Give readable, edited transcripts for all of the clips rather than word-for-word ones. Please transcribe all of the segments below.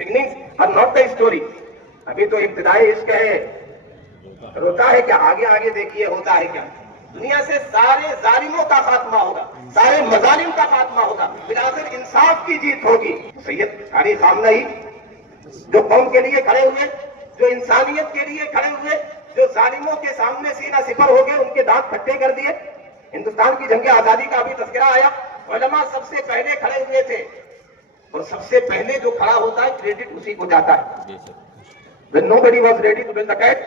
beginnings are not the story. ابھی تو ابتدائی عشق ہے، روتا ہے کیا، آگے آگے دیکھیے ہوتا ہے کیا. دنیا سے سارے ظالموں کا خاتمہ ہوگا، سارے مظالم کا خاتمہ ہوگا، بالآخر انصاف کی جیت ہوگی. سید علی خامنہی جو قوم کے لیے کھڑے ہوئے، جو انسانیت کے لیے کھڑے ہوئے، جو ظالموں کے سامنے سینہ سپر ہو گئے، ان کے دانت کھٹے کر دیے. ہندوستان کی جنگ آزادی کا بھی تذکرہ آیا، علماء سب سے پہلے کھڑے ہوئے تھے، اور سب سے پہلے جو کھڑا ہوتا ہے کریڈٹ اسی کو جاتا ہے. When nobody was ready to win the cat,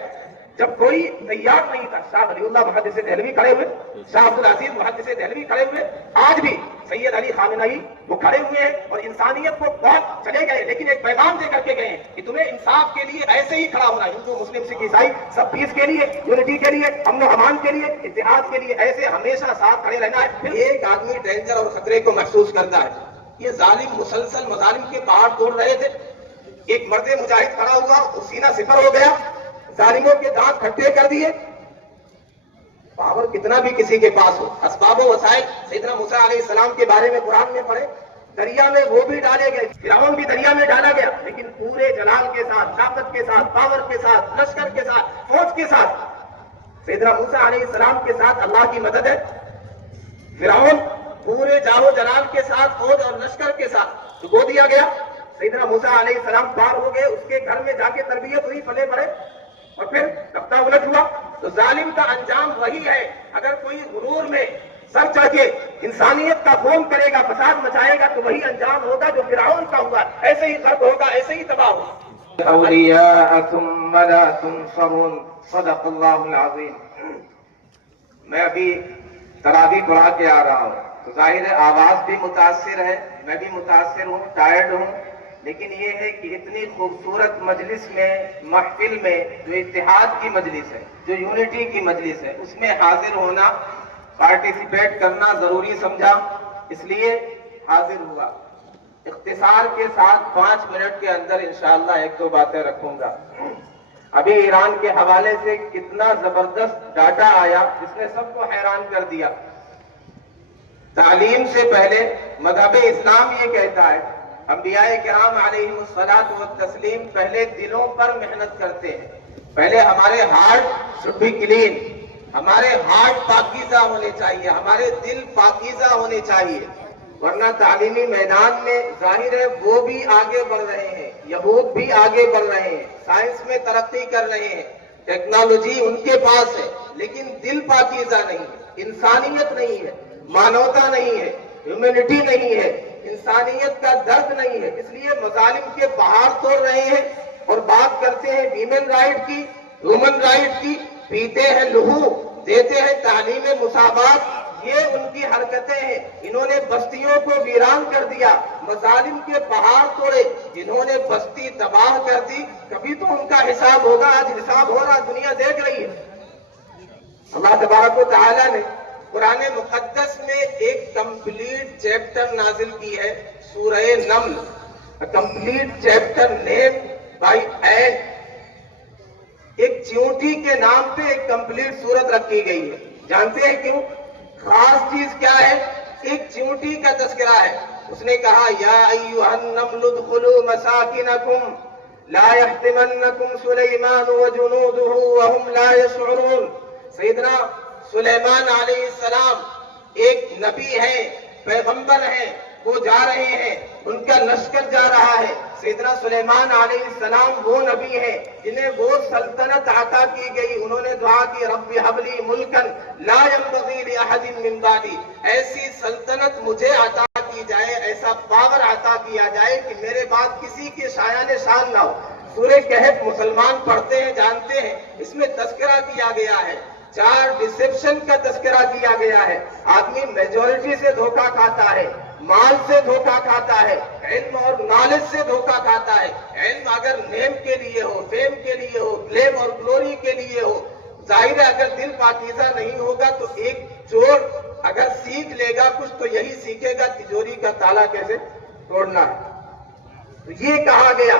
جب کوئی تیار نہیں تھا، شاہ ولی اللہ محدث دہلوی کھڑے ہوئے، شاہ عبدالعزیز محدث دہلوی کھڑے ہوئے، آج بھی سید علی خامنہی وہ کھڑے ہوئے ہیں اور انسانیت کو بہت چلے گئے، لیکن ایک پیغام دے کر کے گئے ہیں کہ تمہیں انصاف کے لیے ایسے ہی کھڑا ہونا ہے. ہندو مسلم سکھ عیسائی سب پیس کے لیے، یونٹی کے لیے، امن و امان کے لیے، اتحاد کے لیے ایسے ہمیشہ ساتھ کھڑے رہنا ہے. پھر ایک آدمی ڈینجر اور خطرے کو محسوس کرتا ہے. یہ ظالم مسلسل مظالم کے پہاڑ توڑ رہے تھے، ایک مرد مجاہد کھڑا ہوا، وہ سینہ سپر ہو گیا، ظالموں کے دانت کھٹے کر دیے. پاور کتنا بھی کسی کے پاس ہو، اسباب و وسائل سیدنا موسیٰ علیہ السلام کے بارے میں قرآن میں پڑھے، دریا میں وہ بھی ڈالے گئے، فرعون بھی دریا میں ڈالا گیا، لیکن پورے جلال کے ساتھ، طاقت کے ساتھ، پاور کے ساتھ، لشکر کے ساتھ، فوج کے ساتھ. سیدنا موسیٰ علیہ السلام کے ساتھ اللہ کی مدد ہے. فرعون پورے جاہو جلال کے ساتھ، فوج اور لشکر کے ساتھ ڈبو دیا گیا. سیدنا موسیٰ علیہ السلام پار ہو گئے، اس کے گھر میں جا کے تربیت ہوئی، پلے بڑھے، اور پھر رفتہ الٹ ہوا. تو ظالم کا انجام وہی ہے. اگر کوئی غرور میں سر چڑھ کے انسانیت کا خون کرے گا، فساد مچائے گا، تو وہی انجام ہوگا جو فرعون کا ہوا. ایسے ہی غرق ہوگا، ایسے ہی تباہ ہوگا. اولیاء ثم لا تنصرون، صدق اللہ العظیم. میں ابھی تراویح پڑھا کے آ رہا ہوں، تو ظاہر ہے آواز بھی متاثر ہے، میں بھی متاثر ہوں، ٹائرڈ ہوں. لیکن یہ ہے کہ اتنی خوبصورت مجلس میں، محفل میں، جو اتحاد کی مجلس ہے، جو یونٹی کی مجلس ہے، اس میں حاضر ہونا، پارٹیسپیٹ کرنا ضروری سمجھا، اس لیے حاضر ہوا. اختصار کے ساتھ 5 منٹ کے اندر انشاءاللہ 1-2 باتیں رکھوں گا. ابھی ایران کے حوالے سے کتنا زبردست ڈاٹا آیا جس نے سب کو حیران کر دیا. تعلیم سے پہلے مذہب اسلام یہ کہتا ہے، انبیاء کرام علیہم الصلاۃ والتسلیم پہلے دلوں پر محنت کرتے ہیں. پہلے ہمارے ہارٹ شوڈ بی کلین، ہمارے ہارٹ پاکیزہ ہونے چاہیے، ہمارے دل پاکیزہ ہونے چاہیے. ورنہ تعلیمی میدان میں ظاہر ہے وہ بھی آگے بڑھ رہے ہیں، یہود بھی آگے بڑھ رہے ہیں، سائنس میں ترقی کر رہے ہیں، ٹیکنالوجی ان کے پاس ہے، لیکن دل پاکیزہ نہیں ہے، انسانیت نہیں ہے، مانوتا نہیں ہے، ہیومینٹی نہیں ہے، انسانیت کا درد نہیں ہے. اس لیے مظالم کے پہاڑ توڑ رہے ہیں اور بات کرتے ہیں ویمن رائٹ کی، ہیومن رائٹ کی، پیتے ہیں لہو، دیتے ہیں تعلیم مساوات. یہ ان کی حرکتیں ہیں. انہوں نے بستیوں کو ویران کر دیا، مظالم کے پہاڑ توڑے، جنہوں نے بستی تباہ کر دی. کبھی تو ان کا حساب ہوگا، آج حساب ہو رہا، دنیا دیکھ رہی ہے. اللہ تبارک و تعالیٰ نے قرآن مقدس میں ایک کمپلیٹ چیپٹر نازل کی ہے، سورہ نمل. Complete chapter name by ant. ایک چیونٹی کے نام پہ ایک کمپلیٹ سورت رکھی گئی ہے. جانتے ہیں کیوں؟ خاص چیز کیا ہے؟ ایک چیونٹی کا تذکرہ ہے. اس نے کہا یا ایھا النمل ادخلوا مساکنکم لا یحطمنکم سلیمان وجنودہ وهم لا یشعرون. سیدنا سلیمان علیہ السلام ایک نبی ہیں، پیغمبر ہیں، وہ جا رہے ہیں، ان کا لشکر جا رہا ہے. سیدنا سلیمان علیہ السلام وہ نبی ہیں جنہیں وہ سلطنت عطا کی گئی. انہوں نے دعا کی رب ھب لی ملکا لا ينبغی لأحد من بعدی، ایسی سلطنت مجھے عطا کی جائے، ایسا پاور عطا کیا جائے کہ میرے بعد کسی کے شایان شان نہ ہو. سورہ کہف مسلمان پڑھتے ہیں، جانتے ہیں، اس میں تذکرہ کیا گیا ہے، 4 ڈسپشن کا تذکرہ کیا گیا ہے. آدمی میجورٹی سے دھوکہ کھاتا ہے، مال سے دھوکہ کھاتا ہے، علم اور نالج سے دھوکہ کھاتا ہے. علم اگر نیم کے لیے ہو، فیم کے لیے ہو، کلیم اور گلوری کے لیے ہو، ظاہر ہے اگر دل پاکیزہ نہیں ہوگا تو ایک چور اگر سیکھ لے گا کچھ تو یہی سیکھے گا تجوری کا تالا کیسے توڑنا ہے. تو یہ کہا گیا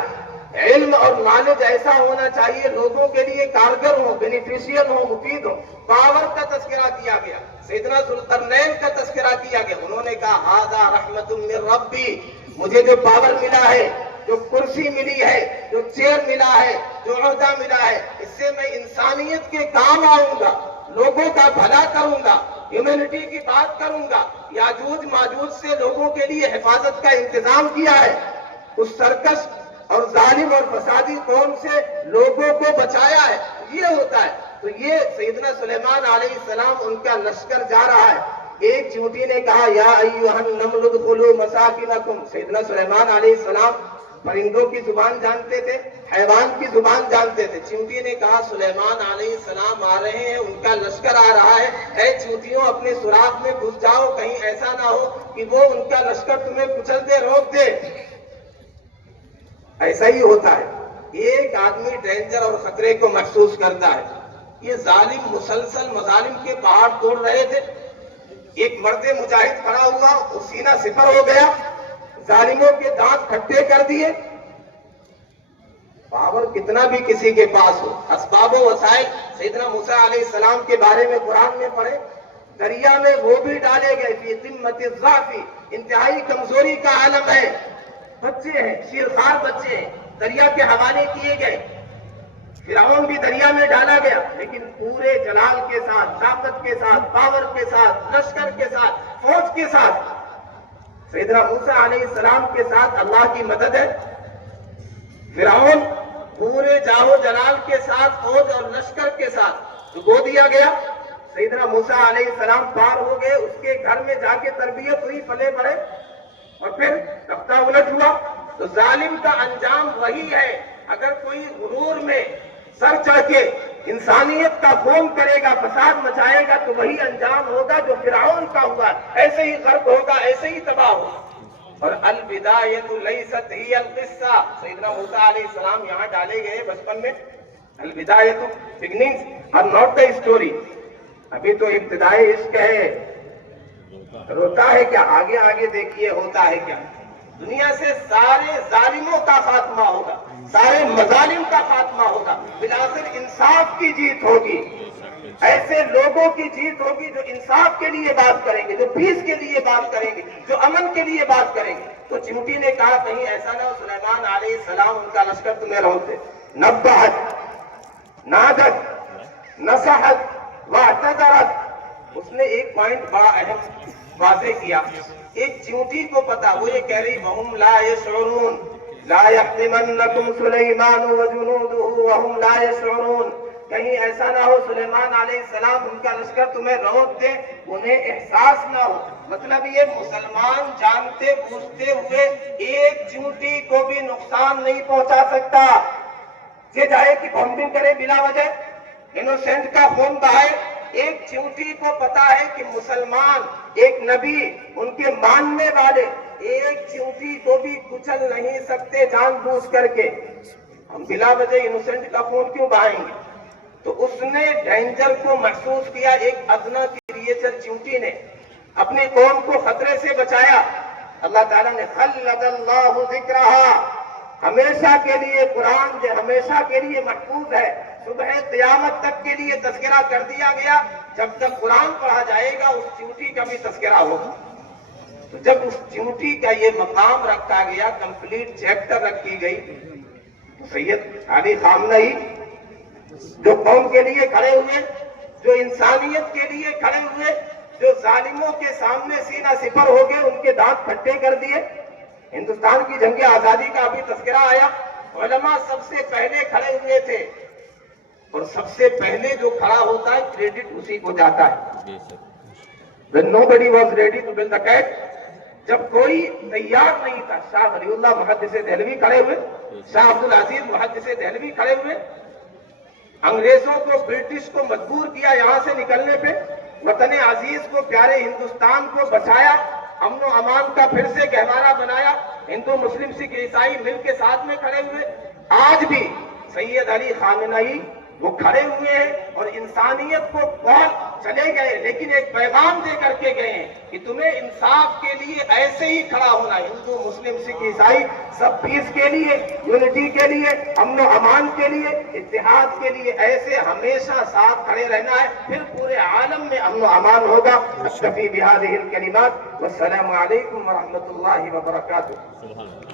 علم اور نالج ایسا ہونا چاہیے لوگوں کے لیے کارگر ہو، بینیفیشیل ہو، مفید ہو. پاور کا تذکرہ کیا گیا، سیدنا ذوالقرنین کا تذکرہ کیا گیا. انہوں نے کہا ھذا رحمت من ربی، مجھے جو پاور ملا ہے جو کرسی ملی ہے، جو چیئر ملا ہے، جو عہدہ ملا ہے، اس سے میں انسانیت کے کام آؤں گا، لوگوں کا بھلا کروں گا، ہیومینٹی کی بات کروں گا، یاجوج ماجوج سے لوگوں کے لیے حفاظت کا انتظام کیا ہے، اس سرکش اور ظالم اور فسادی قوم سے لوگوں کو بچایا ہے، یہ ہوتا ہے۔ تو یہ سیدنا سلیمان علیہ السلام ان کا لشکر جا رہا ہے۔ ایک چیونٹی نے کہا یا ایھا النمل ادخلوا مساکنکم، سیدنا سلیمان علیہ السلام پرندوں کی زبان جانتے تھے، حیوان کی زبان جانتے تھے۔ چیونٹی نے کہا سلیمان علیہ السلام آ رہے ہیں، ان کا لشکر آ رہا ہے، اے چیونٹیوں اپنے سوراخ میں گھس جاؤ، کہیں ایسا نہ ہو کہ وہ ان کا لشکر تمہیں کچل دے، روک دے۔ ایسا ہی ہوتا ہے، ایک آدمی ڈینجر اور خطرے کو محسوس کرتا ہے۔ یہ ظالم مسلسل مظالم کے پہاڑ توڑ رہے تھے، ایک مرد مجاہد کھڑا ہوا، وہ سینہ سپر ہو گیا، ظالموں کے دانت کھٹے کر دیے۔ پاور کتنا بھی کسی کے پاس ہو، اسباب و وسائل سیدنا موسیٰ علیہ السلام کے بارے میں قرآن میں پڑھے، دریا میں وہ بھی ڈالے گئے، فی قمت الضعف، انتہائی کمزوری کا عالم ہے، بچے ہیں، شیرخوار بچے ہیں، دریا کے حوالے کیے گئے۔ فرعون بھی دریا میں ڈالا گیا، لیکن پورے جلال کے ساتھ، طاقت کے ساتھ، پاور کے ساتھ، لشکر کے ساتھ، فوج کے ساتھ۔ سیدنا موسیٰ علیہ السلام کے ساتھ اللہ کی مدد ہے۔ فرعون پورے جاہو جلال کے ساتھ، فوج اور لشکر کے ساتھ ڈبو دیا گیا۔ سیدنا موسیٰ علیہ السلام پار ہو گئے، اس کے گھر میں جا کے تربیت ہوئی، پلے بڑھے، اور پھر تختہ الٹ ہوا۔ تو ظالم کا انجام وہی ہے۔ اگر کوئی غرور میں سر چڑھ کے انسانیت کا خون کرے گا، فساد مچائے گا، تو وہی انجام ہوگا جو فرعون کا ہوا، ایسے ہی غرق ہوگا، ایسے ہی تباہ ہوگا۔ اور البدایۃ لیست ہی القصہ، سیدنا موسیٰ علیہ السلام یہاں ڈالے گئے بچپن میں۔ البدایۃ beginnings are not the story, ابھی تو ابتدائی عشق ہے، روتا ہے کیا، آگے آگے دیکھیے ہوتا ہے کیا۔ دنیا سے سارے ظالموں کا خاتمہ ہوگا، سارے مظالم کا خاتمہ ہوگا، بالآخر انصاف کی جیت ہوگی، ایسے لوگوں کی جیت ہوگی جو انصاف کے لیے بات کریں گے، جو پیس کے لیے بات کریں گے، جو امن کے لیے بات کریں گے۔ تو چیونٹی نے کہا کہیں ایسا نہ ہو سلیمان علیہ السلام ان کا لشکر تمہیں روک دے۔ نبہت، نادت، نصحت، واعتذرت، اس نے ایک پوائنٹ بڑا اہم واضح کیا۔ ایک چیونٹی کو پتا، وہ یہ کہہ رہی وَهُمْ لَا يَشْعُرُونَ لَا يَحْطِمَنَّكُمْ سُلَيْمَانُ وَجُنُودُهُ وَهُمْ لَا يَشْعُرُونَ، کہیں ایسا نہ ہو سلیمان علیہ السلام ان کا لشکر تمہیں روک دے، انہیں احساس نہ ہو۔ مطلب یہ مسلمان جانتے بوجھتے ہوئے ایک چیونٹی کو بھی نقصان نہیں پہنچا سکتا۔ یہ جائے کہ بمبنگ کرے بلا وجہ، انوسینٹ کا خون بہائے، ایک چیونٹی کو پتا ہے کہ مسلمان، ایک نبی، ان کے ماننے والے ایک چیونٹی کو بھی کچل نہیں سکتے جان بوجھ کر کے۔ ہم بلا وجہ انوسینٹ کا خون کیوں بہائیں گے؟ تو اس نے ڈینجر کو محسوس کیا، ایک ادنا کریچر چیونٹی نے اپنی قوم کو خطرے سے بچایا۔ اللہ تعالیٰ نے خلد اللہ ذکرہا، ہمیشہ کے لیے قرآن جو ہمیشہ کے لیے محفوظ ہے، صبح قیامت تک کے لیے تذکرہ کر دیا گیا۔ جب تک قرآن پڑھا جائے گا اس چیونٹی کا بھی تذکرہ ہوگا۔ تو جب اس چیونٹی کا یہ مقام رکھا گیا، کمپلیٹ چیپٹر رکھی گئی، تو سید علی خامنہ ہی جو قوم کے لیے کھڑے ہوئے، جو انسانیت کے لیے کھڑے ہوئے، جو ظالموں کے سامنے سینہ سپر ہو گئے، ان کے دانت پھٹے کر دیے۔ ہندوستان کی جنگ آزادی کا ابھی تذکرہ آیا، علماء سب سے پہلے کھڑے ہوئے تھے، اور سب سے پہلے جو کھڑا ہوتا ہے کریڈٹ اسی کو جاتا ہے۔ When nobody was ready to build the cat، جب کوئی تیار نہیں تھا، شاہ ولی اللہ محدث دہلوی کھڑے ہوئے، شاہ عبدالعزیز محدث دہلوی کھڑے ہوئے، انگریزوں کو، برٹش کو مجبور کیا یہاں سے نکلنے پہ، وطن عزیز کو، پیارے ہندوستان کو بچایا، امن و امان کا پھر سے گہوارہ بنایا۔ ہندو مسلم سکھ عیسائی مل کے ساتھ میں کھڑے ہوئے۔ آج بھی سید علی خامنہی وہ کھڑے ہوئے ہیں اور انسانیت کو کون چلے گئے، لیکن ایک پیغام دے کر کے گئے ہیں کہ تمہیں انصاف کے لیے ایسے ہی کھڑا ہونا ہے۔ ہندو مسلم سکھ عیسائی سب پیس کے لیے، یونٹی کے لیے، امن و امان کے لیے، اتحاد کے لیے ایسے ہمیشہ ساتھ کھڑے رہنا ہے، پھر پورے عالم میں امن و امان ہوگا۔ اکتفی بہذہ الکلمات والسلام علیکم ورحمۃ اللہ وبرکاتہ۔